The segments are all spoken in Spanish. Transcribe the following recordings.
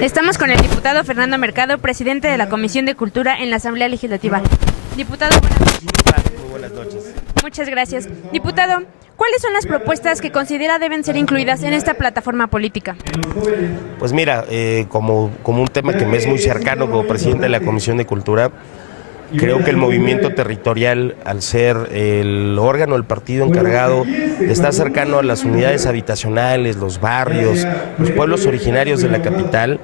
Estamos con el diputado Fernando Mercado, presidente de la Comisión de Cultura en la Asamblea Legislativa. Diputado, buenas noches. Muy buenas noches. Muchas gracias. Diputado, ¿cuáles son las propuestas que considera deben ser incluidas en esta plataforma política? Pues mira, como un tema que me es muy cercano como presidente de la Comisión de Cultura, creo que el movimiento territorial, al ser el órgano, el partido encargado de estar cercano a las unidades habitacionales, los barrios, los pueblos originarios de la capital,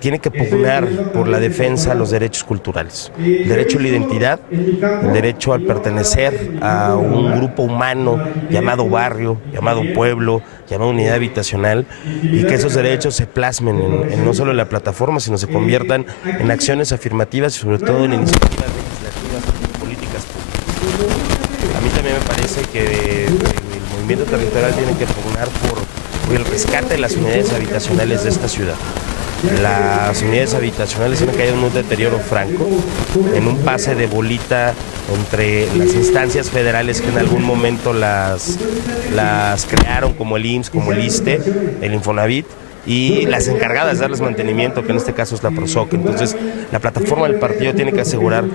tiene que pugnar por la defensa de los derechos culturales, el derecho a la identidad, el derecho al pertenecer a un grupo humano llamado barrio, llamado pueblo, llamado unidad habitacional, y que esos derechos se plasmen en no solo en la plataforma, sino se conviertan en acciones afirmativas y sobre todo en iniciativas legislativas, políticas públicas. A mí también me parece que el movimiento territorial tiene que pugnar por el rescate de las unidades habitacionales de esta ciudad. Las unidades habitacionales han caído en un deterioro franco, en un pase de bolita entre las instancias federales que en algún momento las crearon, como el IMSS, como el ISSSTE, el Infonavit, y las encargadas de darles mantenimiento, que en este caso es la PROSOC. Entonces, la plataforma del partido tiene que asegurar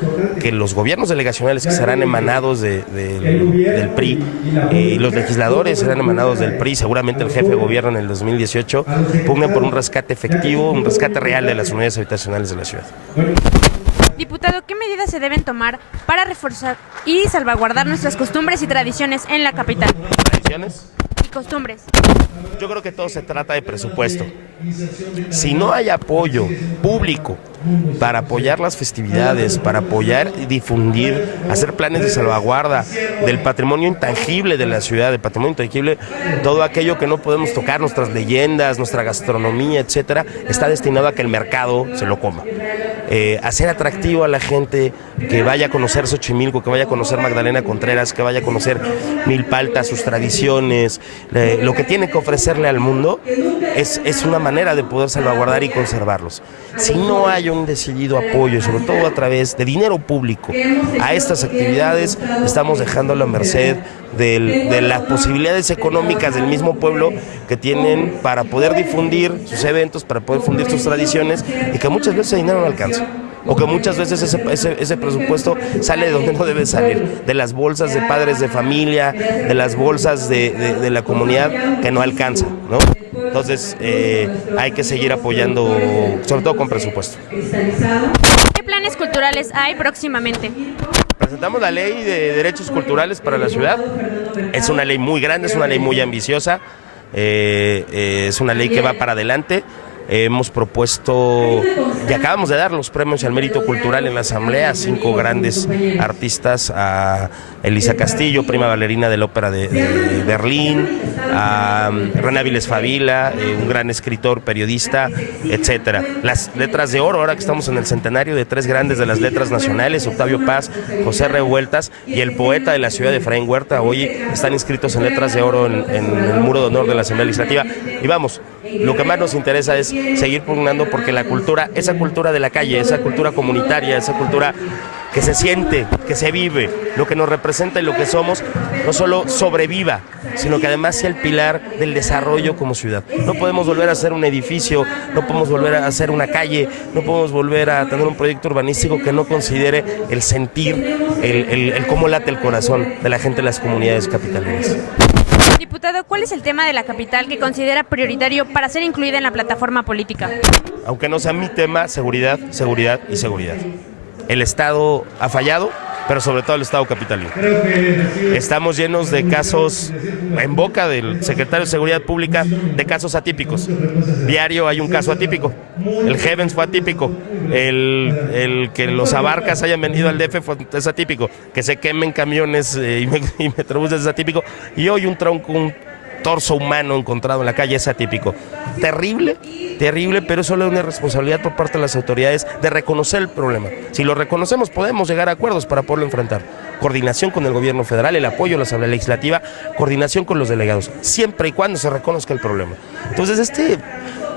que los gobiernos delegacionales que serán emanados del PRI y los legisladores serán emanados del PRI, seguramente el jefe de gobierno en el 2018, pugnen por un rescate efectivo, un rescate real de las unidades habitacionales de la ciudad. Diputado, ¿qué medidas se deben tomar para reforzar y salvaguardar nuestras costumbres y tradiciones en la capital? ¿Tradiciones? Y costumbres. Yo creo que todo se trata de presupuesto. Si no hay apoyo público para apoyar las festividades, para apoyar y difundir, hacer planes de salvaguarda del patrimonio intangible de la ciudad, del patrimonio intangible, todo aquello que no podemos tocar, nuestras leyendas, nuestra gastronomía, etcétera, está destinado a que el mercado se lo coma. Hacer atractivo a la gente que vaya a conocer Xochimilco, que vaya a conocer Magdalena Contreras, que vaya a conocer Milpa Alta, sus tradiciones, lo que tiene que ofrecerle al mundo, es una manera de poder salvaguardar y conservarlos. Si no hay un decidido apoyo, sobre todo a través de dinero público, a estas actividades, estamos dejándolo a merced de las posibilidades económicas del mismo pueblo que tienen para poder difundir sus eventos, para poder difundir sus tradiciones, y que muchas veces el dinero no alcanza, o que muchas veces ese presupuesto sale de donde no debe salir, de las bolsas de padres de familia, de las bolsas de la comunidad que no alcanza, ¿no? Entonces hay que seguir apoyando, sobre todo con presupuesto. ¿Qué planes culturales hay próximamente? Presentamos la ley de derechos culturales para la ciudad. Es una ley muy grande, es una ley muy ambiciosa, es una ley que va para adelante. Hemos propuesto y acabamos de dar los premios al mérito cultural en la Asamblea a 5 grandes artistas, a Elisa Castillo, prima bailarina de la Ópera de Berlín, a René Avilés Favila, un gran escritor, periodista, etcétera. Las letras de oro, ahora que estamos en el centenario de 3 grandes de las letras nacionales, Octavio Paz, José Revueltas y el poeta de la ciudad de Efraín Huerta, hoy están inscritos en letras de oro en el muro de honor de la Asamblea Legislativa. Y vamos, lo que más nos interesa es seguir pugnando porque la cultura, esa cultura de la calle, esa cultura comunitaria, esa cultura que se siente, que se vive, lo que nos representa y lo que somos, no solo sobreviva, sino que además sea el pilar del desarrollo como ciudad. No podemos volver a hacer un edificio, no podemos volver a hacer una calle, no podemos volver a tener un proyecto urbanístico que no considere el sentir, el cómo late el corazón de la gente de las comunidades capitalinas. Diputado, ¿cuál es el tema de la capital que considera prioritario para ser incluida en la plataforma política? Aunque no sea mi tema, seguridad, seguridad y seguridad. El Estado ha fallado, pero sobre todo el Estado capitalino. Estamos llenos de casos, en boca del secretario de Seguridad Pública, de casos atípicos. Diario hay un caso atípico. El Heavens fue atípico. El que los Abarcas hayan venido al DF es atípico. Que se quemen camiones y metrobuses es atípico. Y hoy un torso humano encontrado en la calle es atípico. Terrible, pero solo hay una responsabilidad por parte de las autoridades de reconocer el problema. Si lo reconocemos, podemos llegar a acuerdos para poderlo enfrentar. Coordinación con el gobierno federal, el apoyo a la Asamblea Legislativa, coordinación con los delegados, siempre y cuando se reconozca el problema. Entonces, este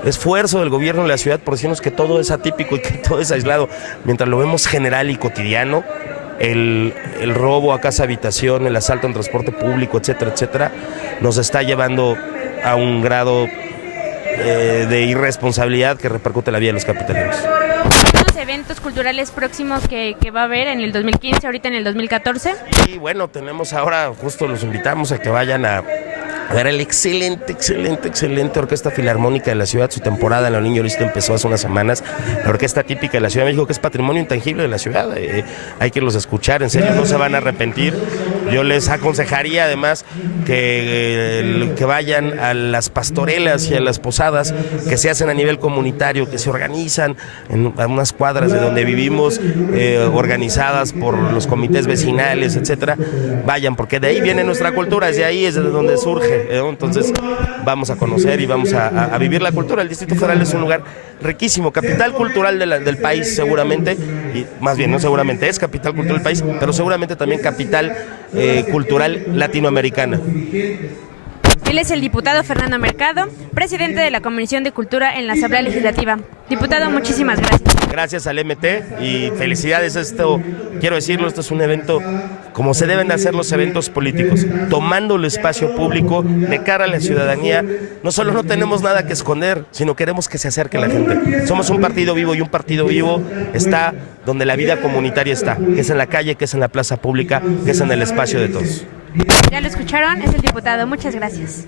esfuerzo del gobierno de la ciudad por decirnos que todo es atípico y que todo es aislado, mientras lo vemos general y cotidiano, el robo a casa habitación, el asalto en transporte público, etcétera, etcétera, nos está llevando a un grado de irresponsabilidad que repercute en la vida de los capitalinos. ¿Los eventos culturales próximos que va a haber en el 2015, ahorita en el 2014? Y bueno, tenemos ahora, justo los invitamos a que vayan a ver el excelente Orquesta Filarmónica de la ciudad. Su temporada en la Niño Listo empezó hace unas semanas. La orquesta típica de la Ciudad de México, que es patrimonio intangible de la ciudad. Hay que irlos a escuchar, en serio, no se van a arrepentir. Yo les aconsejaría además que vayan a las pastorelas y a las posadas que se hacen a nivel comunitario, que se organizan en unas cuadras de donde vivimos, organizadas por los comités vecinales, etcétera. Vayan, porque de ahí viene nuestra cultura, desde ahí es de donde surge. Entonces vamos a conocer y vamos a vivir la cultura. El Distrito Federal es un lugar riquísimo, capital cultural del país seguramente, y más bien no seguramente es capital cultural del país, pero seguramente también capital cultural latinoamericana. Él es el diputado Fernando Mercado, presidente de la Comisión de Cultura en la Asamblea Legislativa. Diputado, muchísimas gracias. Gracias al MT y felicidades. Esto, quiero decirlo, esto es un evento como se deben hacer los eventos políticos, tomando el espacio público de cara a la ciudadanía. No solo no tenemos nada que esconder, sino queremos que se acerque la gente. Somos un partido vivo y un partido vivo está donde la vida comunitaria está, que es en la calle, que es en la plaza pública, que es en el espacio de todos. Ya lo escucharon, es el diputado. Muchas gracias.